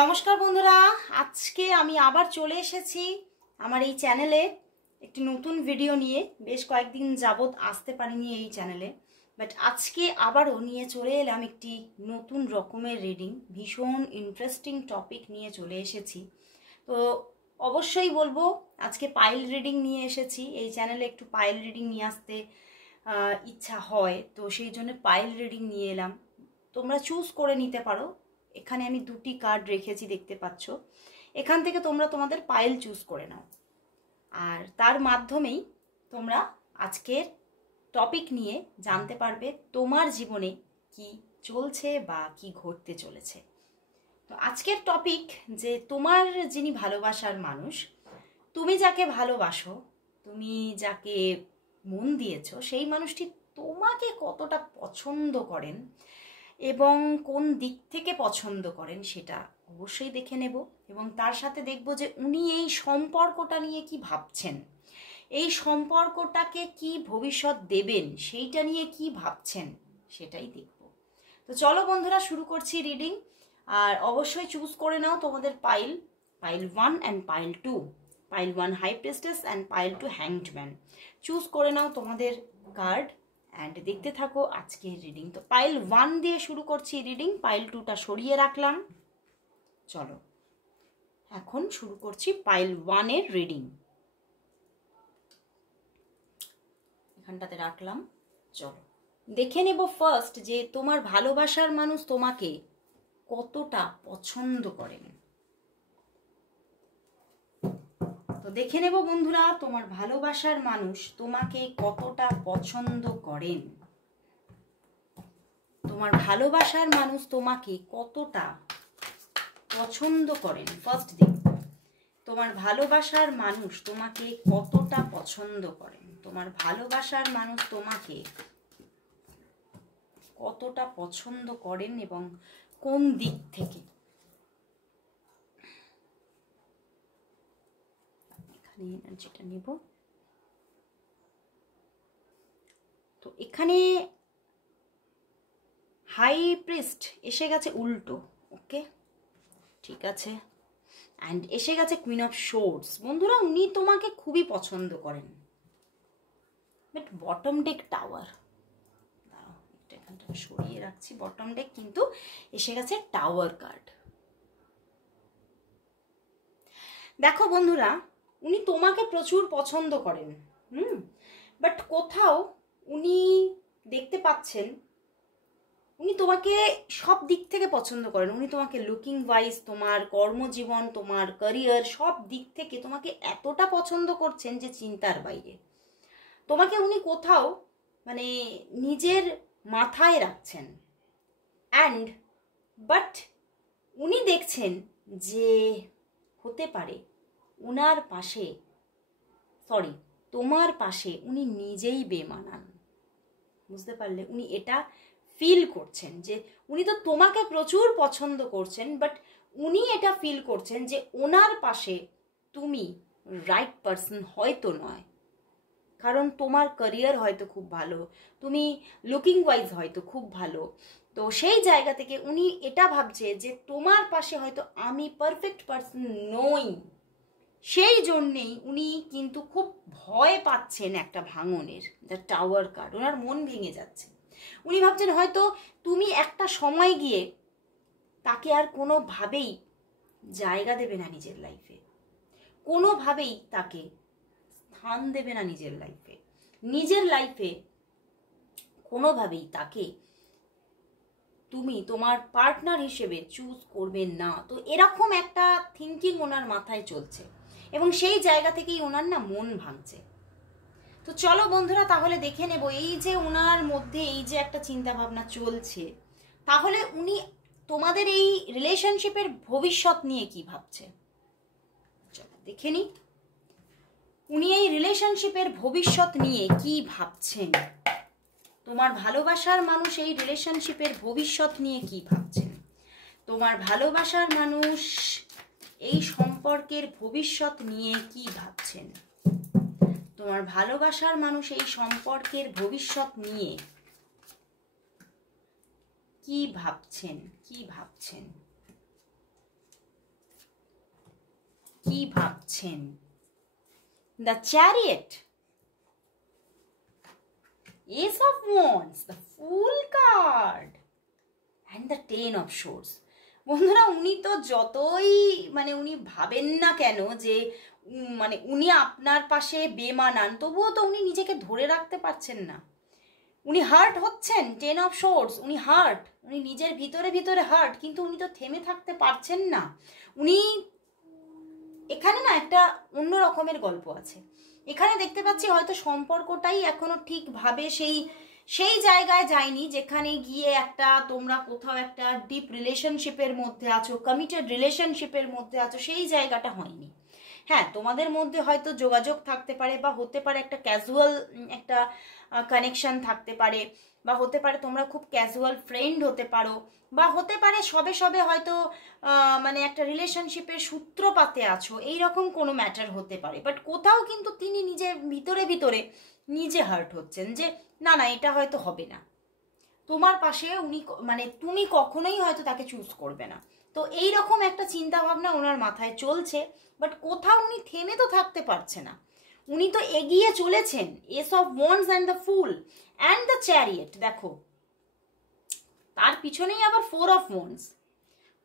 নমস্কার বন্ধুরা, আজকে আমি আবার চলে এসেছি আমার এই চ্যানেলে একটি নতুন ভিডিও নিয়ে। বেশ কয়েকদিন যাবত আসতে পারিনি এই চ্যানেলে, বাট আজকে আবারও নিয়ে চলে এলাম একটি নতুন রকমের রিডিং। ভীষণ ইন্টারেস্টিং টপিক নিয়ে চলে এসেছি। তো অবশ্যই বলবো আজকে পাইল রিডিং নিয়ে এসেছি। এই চ্যানেলে একটু পাইল রিডিং নিয়ে আসতে ইচ্ছা হয়, তো সেই জন্য পাইল রিডিং নিয়ে এলাম। তোমরা চুজ করে নিতে পারো। এখানে আমি দুটি কার্ড রেখেছি, দেখতে পাচ্ছ। এখান থেকে তোমরা তোমাদের পাইল চুজ করে নাও, আর তার মাধ্যমেই তোমরা আজকের টপিক নিয়ে জানতে পারবে তোমার জীবনে কি চলছে বা কি ঘটতে চলেছে। তো আজকের টপিক যে তোমার যিনি ভালোবাসার মানুষ, তুমি যাকে ভালোবাসো, তুমি যাকে মন দিয়েছো, সেই মানুষটি তোমাকে কতটা পছন্দ করেন এবং কোন দিক থেকে পছন্দ করেন সেটা অবশ্যই দেখে নেব। এবং তার সাথে দেখব যে উনি এই সম্পর্কটা নিয়ে কি ভাবছেন, এই সম্পর্কটাকে কি ভবিষ্যৎ দেবেন সেইটা নিয়ে কি ভাবছেন সেটাই দেখব। তো চলো বন্ধুরা, শুরু করছি রিডিং। আর অবশ্যই চুজ করে নাও তোমাদের pile 1 and pile 2। Pile 1 high priestess and pile 2 hanged man. Choose করে নাও তোমাদের কার্ড অ্যান্ড দেখতে থাকো আজকের রিডিং। তো পাইল 1 দিয়ে শুরু করছি রিডিং। পাইল 2টা সরিয়ে রাখলাম। চলো এখন শুরু করছি পাইল 1 এর রিডিং। এখানটাতে রাখলাম। চলো দেখে নেব ফার্স্ট যে তোমার ভালোবাসার মানুষ তোমাকে কতটা পছন্দ করেন। তো দেখে নেব বন্ধুরা, তোমার ভালোবাসার মানুষ তোমাকে কতটা পছন্দ করেন। তোমার ভালোবাসার মানুষ তোমাকে কতটা পছন্দ করেন। ফার্স্ট দেখব তোমার ভালোবাসার মানুষ তোমাকে কতটা পছন্দ করেন। তোমার ভালোবাসার মানুষ তোমাকে কতটা পছন্দ করেন এবং কোন দিক থেকে। এখানে এনার্জিটা নেব। তো এখানে হাই প্রিস্ট এসে গেছে উল্টো। ওকে, ঠিক আছে। অ্যান্ড এসে গেছে কুইন অফ শোর্ডস। বন্ধুরা, উনি তোমাকে খুবই পছন্দ করেন, বাট বটম ডেক টাওয়ার। এখানটা সরিয়ে রাখছি। বটম ডেক কিন্তু এসে গেছে টাওয়ার কার্ড। দেখো বন্ধুরা, উনি তোমাকে প্রচুর পছন্দ করেন, বাট কোথাও উনি দেখতে পাচ্ছেন উনি তোমাকে সব দিক থেকে পছন্দ করেন। উনি তোমাকে লুকিং ওয়াইজ, তোমার কর্মজীবন, তোমার ক্যারিয়ার, সব দিক থেকে তোমাকে এতটা পছন্দ করছেন যে চিন্তার বাইরে। তোমাকে উনি কোথাও মানে নিজের মাথায় রাখছেন। অ্যান্ড বাট উনি দেখছেন যে হতে পারে উনার পাশে, তোমার পাশে উনি নিজেই বেমানান। বুঝতে পারলে? উনি এটা ফিল করছেন যে উনি তো তোমাকে প্রচুর পছন্দ করছেন, বাট উনি এটা ফিল করছেন যে ওনার পাশে তুমি রাইট পারসন হয়তো নয়। কারণ তোমার ক্যারিয়ার হয়তো খুব ভালো, তুমি লুকিং ওয়াইজ হয়তো খুব ভালো। তো সেই জায়গা থেকে উনি এটা ভাবছে যে তোমার পাশে হয়তো আমি পারফেক্ট পারসন নই। সেই জন্যেই উনি কিন্তু খুব ভয় পাচ্ছেন একটা ভাঙনের। দ্য টাওয়ার কার্ড, ওনার মন ভেঙে যাচ্ছে। উনি ভাবছেন হয়তো তুমি একটা সময় গিয়ে তাকে আর কোনোভাবেই জায়গা দেবে না নিজের লাইফে, কোনোভাবেই তাকে স্থান দেবে না নিজের লাইফে, নিজের লাইফে কোনোভাবেই তাকে তুমি তোমার পার্টনার হিসেবে চুজ করবে না। তো এরকম একটা থিঙ্কিং ওনার মাথায় চলছে এবং সেই জায়গা থেকেই ওনার না মন ভাঙছে। তো চলো বন্ধুরা, তাহলে দেখে নেব এই যে ওনার মধ্যে এই যে একটা চিন্তা ভাবনা চলছে, তাহলে উনি তোমাদের এই রিলেশনশিপের ভবিষ্যৎ নিয়ে কি ভাবছে। চলো দেখে নি উনি এই রিলেশনশিপের ভবিষ্যৎ নিয়ে কি ভাবছেন। তোমার ভালোবাসার মানুষ এই রিলেশনশিপের ভবিষ্যৎ নিয়ে কি ভাবছেন। তোমার ভালোবাসার মানুষ এই সম্পর্কের ভবিষ্যৎ নিয়ে কি ভাবছেন। তোমার ভালোবাসার মানুষ এই সম্পর্কের ভবিষ্যৎ নিয়ে কি ভাবছেন, কি ভাবছেন। কি ভাবছেন। The chariot, Ace of Wands, the Fool card, and the Ten of Swords. বন্ধুরা, উনি তো যতই মানে উনি ভাবেন না কেন যে মানে উনি আপনার পাশে বেমানান, তবুও তো উনি নিজেকে ধরে রাখতে পারছেন না। উনি হার্ট হচ্ছেন, 10 অফ সোর্স, উনি হার্ট, উনি নিজের ভিতরে ভিতরে হার্ট, কিন্তু উনি তো থেমে থাকতে পারছেন না। উনি এখানে না একটা অন্য রকমের গল্প আছে। এখানে দেখতে পাচ্ছি হয়তো সম্পর্কটাই এখনো ঠিকভাবে সেই জায়গায় যায়নি যেখানে গিয়ে একটা তোমরা কোথাও একটা ডিপ রিলেশনশিপের মধ্যে আছো, কমিটেড রিলেশনশিপের মধ্যে আছো, সেই জায়গাটা হয়নি। হ্যাঁ, তোমাদের মধ্যে হয়তো যোগাযোগ থাকতে পারে, বা হতে পারে একটা ক্যাজুয়াল একটা কানেকশন থাকতে পারে, বা হতে পারে তোমরা খুব ক্যাজুয়াল ফ্রেন্ড হতে পারো, বা হতে পারে সবে সবে হয়তো মানে একটা রিলেশনশিপের সূত্রপাতে আছো, এইরকম কোনো ম্যাটার হতে পারে। বাট কোথাও কিন্তু তিনি নিজে ভিতরে ভিতরে নিজে হার্ট হচ্ছেন যে না না, এটা হয়তো হবে না, তোমার পাশে উনি মানে তুমি কখনোই হয়তো তাকে চুজ করবে না। তো এইরকম একটা চিন্তা ভাবনা ওনার মাথায় চলছে, বাট কোথাও উনি থেমে তো থাকতে পারছে না, উনি তো এগিয়ে চলেছেন। S of wands and the full and the chariot, দেখো তার পিছনেই আবার 4 অফ ওয়ান্ডস।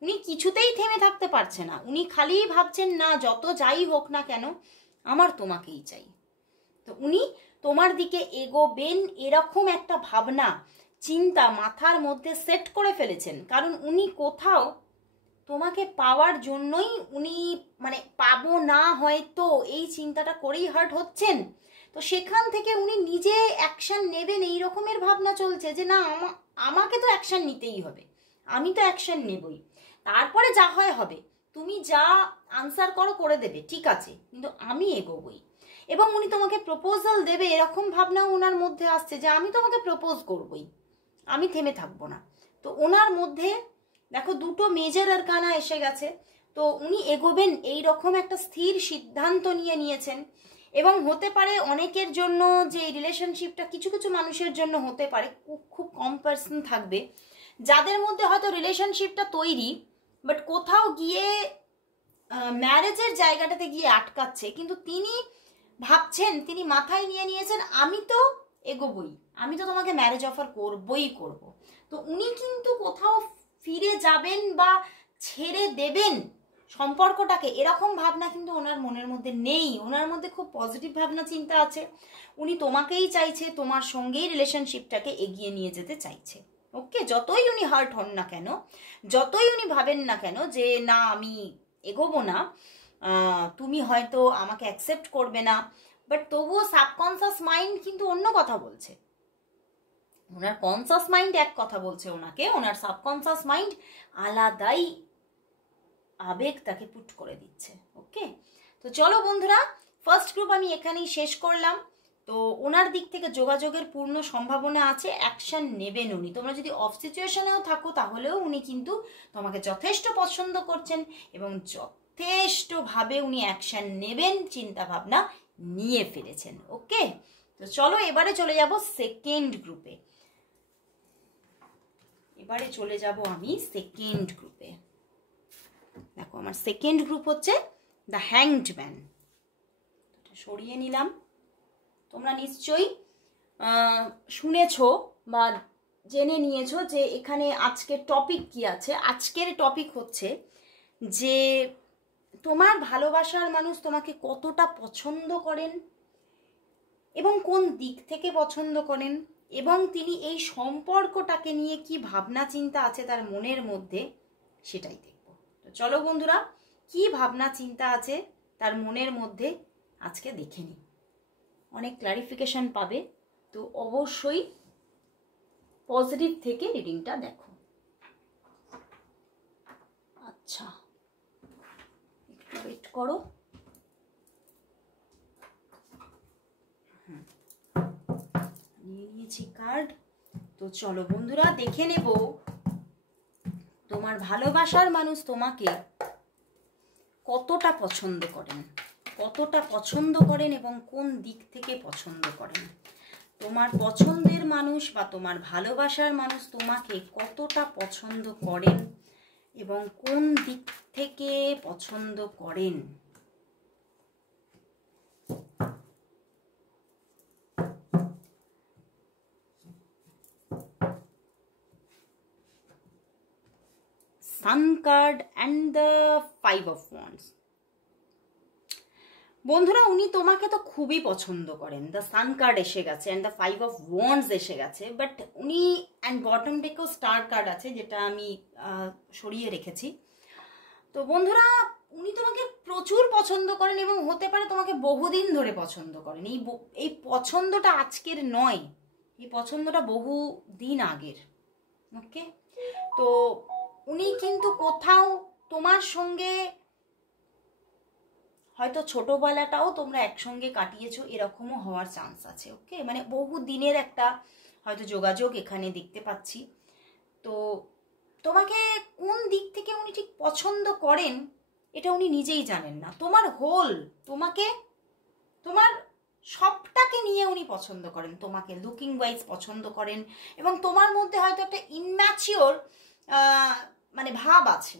উনি কিছুতেই থেমে থাকতে পারছে না, উনি খালি ভাবছেন না যত যাই হোক না কেন আমার তোমাকেই চাই। তো উনি তোমার দিকে এগোবেন এরকম একটা ভাবনা চিন্তা মাথার মধ্যে সেট করে ফেলেছেন, কারণ উনি কোথাও তোমাকে পাওয়ার জন্যই উনি মানে পাবো না হয়তো এই চিন্তাটা করেই হার্ট হচ্ছেন। তো সেখান থেকে উনি নিজে অ্যাকশন নেবেন এই রকমের ভাবনা চলছে যে না আমাকে তো অ্যাকশন নিতেই হবে, আমি তো অ্যাকশন নেবই, তারপরে যা হয় হবে, তুমি যা আনসার করো করে দেবে ঠিক আছে, কিন্তু আমি এগোবই। এবং উনি তোমাকে প্রপোজাল দেবে এরকম ভাবনা ওনার মধ্যে আসছে যে আমি তোমাকে প্রপোজ করবই, আমি থেমে থাকবো না। তো ওনার মধ্যে দেখো দুটো মেজর আরকানা এসে গেছে, তো উনি এগোবেন এই রকম একটা স্থির সিদ্ধান্ত নিয়েছেন। এবং হতে পারে অনেকের জন্য যে রিলেশনশিপটা কিছু কিছু মানুষের জন্য হতে পারে, খুব কম পার্সন থাকবে যাদের মধ্যে হয়তো রিলেশনশিপটা তৈরি, বাট কোথাও গিয়ে ম্যারেজের জায়গাটাতে গিয়ে আটকাচ্ছে, কিন্তু তিনি ভাবছেন, তিনি মাথায় নিয়েছেন আমি তো এগোবই, আমি তো তোমাকে ম্যারেজ অফার করবই করব। তো উনি কিন্তু কোথাও ফিরে যাবেন বা ছেড়ে দেবেন সম্পর্কটাকে এরকম ভাবনা কিন্তু ওনার মনের মধ্যে নেই। ওনার মধ্যে খুব পজিটিভ ভাবনা চিন্তা আছে, উনি তোমাকেই চাইছে, তোমার সঙ্গেই রিলেশনশিপটাকে এগিয়ে নিয়ে যেতে চাইছে। ওকে, যতই উনি হার্ট হন না কেন, যতই উনি ভাবেন না কেন যে না আমি এগোবো না, তুমি হয়তো আমাকে অ্যাকসেপ্ট করবে না, বাট তবুও সাবকনসিয়াস মাইন্ড কিন্তু অন্য কথা বলছে। ওনার কনসাস মাইন্ড এক কথা বলছে ওনাকে, ওনার সাবকনসিয়াস মাইন্ড আলাদাই আবেগ তাকে পুট করে দিচ্ছে। ওকে, তো চলো বন্ধুরা, ফার্স্ট গ্রুপ আমি এখানেই শেষ করলাম। তো ওনার দিক থেকে যোগাযোগের পূর্ণ সম্ভাবনা আছে, অ্যাকশন নেবেন উনি। তোমরা যদি অফ সিচুয়েশনেও থাকো তাহলেও উনি কিন্তু তোমাকে যথেষ্ট পছন্দ করছেন এবং যথেষ্টভাবে উনি অ্যাকশন নেবেন চিন্তা ভাবনা নিয়ে ফেলেছেন। ওকে, তো চলো এবারে চলে যাব সেকেন্ড গ্রুপে। এবারে চলে যাব আমি সেকেন্ড গ্রুপে। দেখো আমার সেকেন্ড গ্রুপ হচ্ছে দ্য হ্যাংড ম্যান। সরিয়ে নিলাম। তোমরা নিশ্চয়ই শুনেছো বা জেনে নিয়েছো যে এখানে আজকের টপিক কি আছে। আজকের টপিক হচ্ছে যে তোমার ভালোবাসার মানুষ তোমাকে কতটা পছন্দ করেন এবং কোন দিক থেকে পছন্দ করেন, এবং তিনি এই সম্পর্কটাকে নিয়ে কি ভাবনা চিন্তা আছে তার মনের মধ্যে, সেটাই দেখব। তো চলো বন্ধুরা, কি ভাবনা চিন্তা আছে তার মনের মধ্যে আজকে দেখে নিই, অনেক ক্লারিফিকেশন পাবে। তো অবশ্যই পজিটিভ থেকে রিডিংটা দেখো। আচ্ছা, একটু ওয়েট করো। নিয়ে নিয়েছি কার্ড। তো চলো বন্ধুরা দেখে নেব তোমার ভালোবাসার মানুষ তোমাকে কতটা পছন্দ করেন, কতটা পছন্দ করেন এবং কোন দিক থেকে পছন্দ করেন। তোমার পছন্দের মানুষ বা তোমার ভালোবাসার মানুষ তোমাকে কতটা পছন্দ করেন এবং কোন দিক থেকে পছন্দ করেন। Sun card and the 5 of wands. বন্ধুরা, উনি তোমাকে তো খুবই পছন্দ করেন। দ্য সান কার্ড এসে গেছে অ্যান্ড দ্য 5 অফ ওয়ান্ডস এসে গেছে, বাট উনি অ্যান্ড বটম ডেকেও স্টার কার্ড আছে, যেটা আমি সরিয়ে রেখেছি। তো বন্ধুরা, উনি তোমাকে প্রচুর পছন্দ করেন এবং হতে পারে তোমাকে বহুদিন ধরে পছন্দ করেন। এই পছন্দটা আজকের নয়, এই পছন্দটা বহু দিন আগের। ওকে, তো উনি কিন্তু কোথাও তোমার সঙ্গে হয়তো ছোটবেলাটাও তোমরা একসঙ্গে কাটিয়েছো, এরকমও হওয়ার চান্স আছে। ওকে, মানে বহু দিনের একটা হয়তো যোগাযোগ এখানে দেখতে পাচ্ছি। তো তোমাকে কোন দিক থেকে উনি ঠিক পছন্দ করেন এটা উনি নিজেই জানেন না। তোমার তোমাকে, তোমার সবটাকে নিয়ে উনি পছন্দ করেন। তোমাকে লুকিং ওয়াইজ পছন্দ করেন এবং তোমার মধ্যে হয়তো একটা ইনম্যাচিওর মানে ভাব আছে।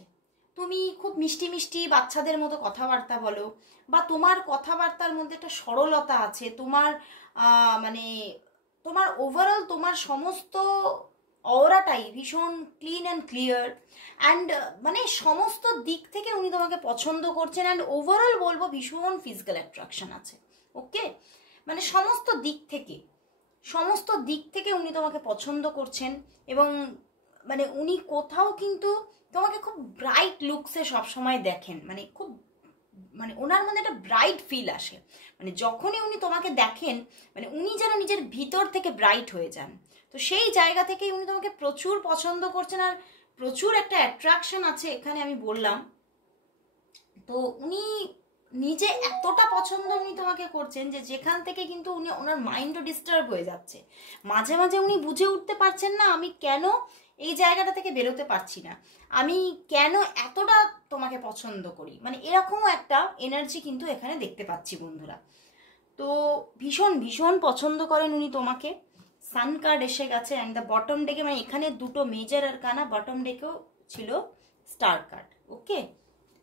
তুমি খুব মিষ্টি মিষ্টি বাচ্চাদের মতো কথাবার্তা বলো, বা তোমার কথাবার্তার মধ্যে একটা সরলতা আছে। তোমার মানে তোমার ওভারঅল তোমার সমস্ত অরাটাই ভীষণ ক্লিন অ্যান্ড ক্লিয়ার অ্যান্ড মানে সমস্ত দিক থেকে উনি তোমাকে পছন্দ করছেন। অ্যান্ড ওভারঅল বলবো ভীষণ ফিজিক্যাল অ্যাট্রাকশন আছে। ওকে, মানে সমস্ত দিক থেকে উনি তোমাকে পছন্দ করছেন এবং মানে উনি কোথাও কিন্তু তোমাকে খুব ব্রাইট লুকসে সবসময় দেখেন। মানে খুব মানে ওনার মধ্যে একটা ব্রাইট ফিল আসে। মানে যখনই উনি তোমাকে দেখেন, মানে উনি যেন নিজের ভিতর থেকে ব্রাইট হয়ে যান। তো সেই জায়গা থেকেই উনি তোমাকে প্রচুর পছন্দ করছেন আর প্রচুর একটা অ্যাট্রাকশন আছে এখানে, আমি বললাম। তো উনি নিজে এতটা পছন্দ উনি তোমাকে করছেন যে যেখান থেকে কিন্তু উনি ওনার মাইন্ডও ডিস্টার্ব হয়ে যাচ্ছে। মাঝে মাঝে উনি বুঝে উঠতে পারছেন না আমি কেন এই জায়গাটা থেকে বেরোতে পারছি না, আমি কেন এতটা তোমাকে পছন্দ করি। মানে এরকমও একটা এনার্জি কিন্তু এখানে দেখতে পাচ্ছি বন্ধুরা। তো ভীষণ ভীষণ পছন্দ করেন উনি তোমাকে। সান কার্ড এসে গেছে অ্যান্ড দ্য বটম ডেকে, মানে এখানে দুটো মেজর আর কানা, বটম ডেকেও ছিল স্টার কার্ড। ওকে,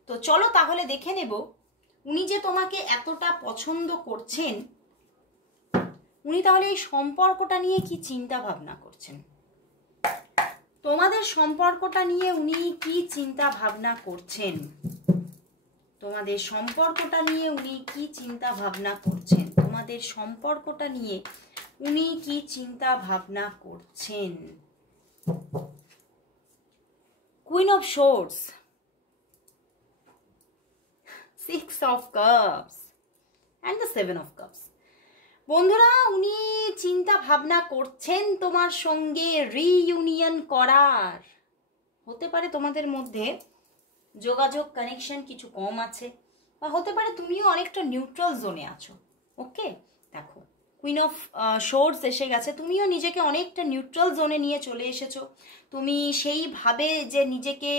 তো চলো তাহলে দেখে নেব উনি যে তোমাকে এতটা পছন্দ করছেন, উনি তাহলে এই সম্পর্কটা নিয়ে কি চিন্তা ভাবনা করছেন। তোমাদের সম্পর্কটা নিয়ে উনি কি চিন্তা ভাবনা করছেন, তোমাদের সম্পর্কটা নিয়ে উনি কি চিন্তা ভাবনা করছেন, তোমাদের সম্পর্কটা নিয়ে উনি কি চিন্তা ভাবনা করছেন। Queen of swords, 6 of cups and the 7 of cups। বন্ধুরা, উনি চিন্তা ভাবনা করছেন তোমার সঙ্গে রিইউনিয়ন করার। হতে পারে তোমাদের মধ্যে যোগাযোগ কানেকশন কিছু কম আছে, বা হতে পারে তুমিও অনেকটা নিউট্রাল জোনে আছো। ওকে, দেখো কুইন অফ সোর্ডস এসে গেছে, তুমিও নিজেকে অনেকটা নিউট্রাল জোনে নিয়ে চলে এসেছো। তুমি সেইভাবে যে নিজেকে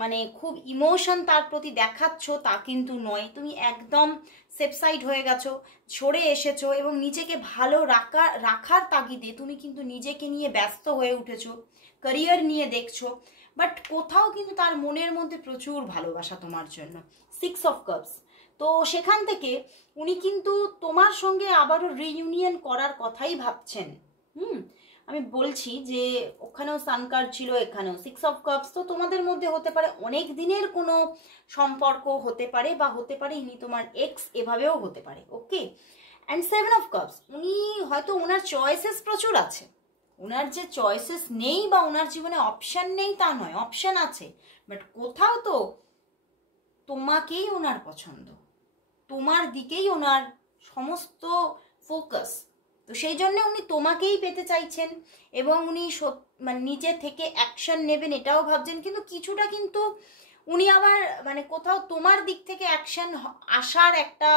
মানে খুব ইমোশন তার প্রতি দেখাচ্ছ তা কিন্তু নয়, তুমি একদম সেফ সাইড হয়ে গেছো, সরে এসেছো এবং নিজেকে ভালো রাখার তাগিদে তুমি কিন্তু নিজেকে নিয়ে ব্যস্ত হয়ে উঠেছো, ক্যারিয়ার নিয়ে দেখছো। বাট কোথাও কিন্তু তার মনের মধ্যে প্রচুর ভালোবাসা তোমার জন্য, 6 of cups। তো সেখান থেকে উনি কিন্তু তোমার সঙ্গে আবারও রিইউনিয়ন করার কথাই ভাবছেন। আমি বলছি যে ওখানেও সান কার্ড ছিল, এখানেও 6 of cups। তো তোমাদের মধ্যে হতে পারে অনেক দিনের কোনো সম্পর্ক হতে পারে, বা হতে পারে ইনি তোমার এক্স, এভাবেও হতে পারে। ওকে, অ্যান্ড 7 of cups, উনি হয়তো ওনার চয়েসেস প্রচুর আছে। ওনার যে চয়েসেস নেই বা ওনার জীবনে অপশন নেই তা নয়, অপশন আছে, বাট কোথাও তো তোমাকেই ওনার পছন্দ, তোমার দিকেই ওনার সমস্ত ফোকাস। তো সেই জন্য উনি তোমাকেই পেতে চাইছেন এবং উনি মানে নিজে থেকে অ্যাকশন নেবেন এটাও ভাবছেন, কিন্তু কিছুটা কিন্তু উনি আবার মানে কোথাও তোমার দিক থেকে অ্যাকশন আসার একটা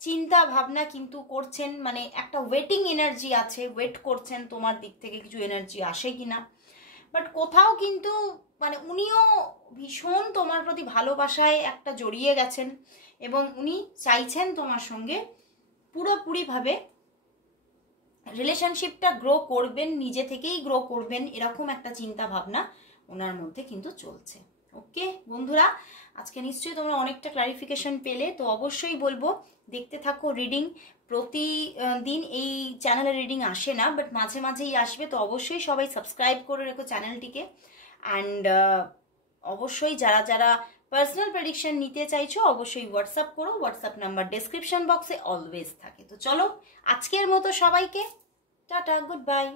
চিন্তা ভাবনা কিন্তু করছেন। মানে একটা ওয়েটিং এনার্জি আছে, ওয়েট করছেন তোমার দিক থেকে কিছু এনার্জি আসে কিনা। বাট কোথাও কিন্তু মানে উনিও ভীষণ তোমার প্রতি ভালোবাসায় একটা জড়িয়ে গেছেন এবং উনি চাইছেন তোমার সঙ্গে পুরোপুরিভাবে রিলেশনশিপটা গ্রো করবেন, নিজে থেকেই গ্রো করবেন, এরকম একটা চিন্তা ভাবনা ওনার মধ্যে কিন্তু চলছে। ওকে বন্ধুরা, আজকে নিশ্চয়ই তোমরা অনেকটা ক্লারিফিকেশন পেলে। তো অবশ্যই বলবো দেখতে থাকো রিডিং। প্রতিদিন এই চ্যানেলে রিডিং আসে না, বাট মাঝে মাঝেই আসবে। তো অবশ্যই সবাই সাবস্ক্রাইব করে রেখো চ্যানেলটিকে। অ্যান্ড অবশ্যই যারা যারা পার্সোনাল প্রেডিকশন নিতে চাইছো অবশ্যই হোয়াটসঅ্যাপ করো, হোয়াটসঅ্যাপ নাম্বার ডেসক্রিপশন বক্সে অলওয়েজ থাকে। তো চলো আজকের মতো সবাইকে টাটা, গুড বাই।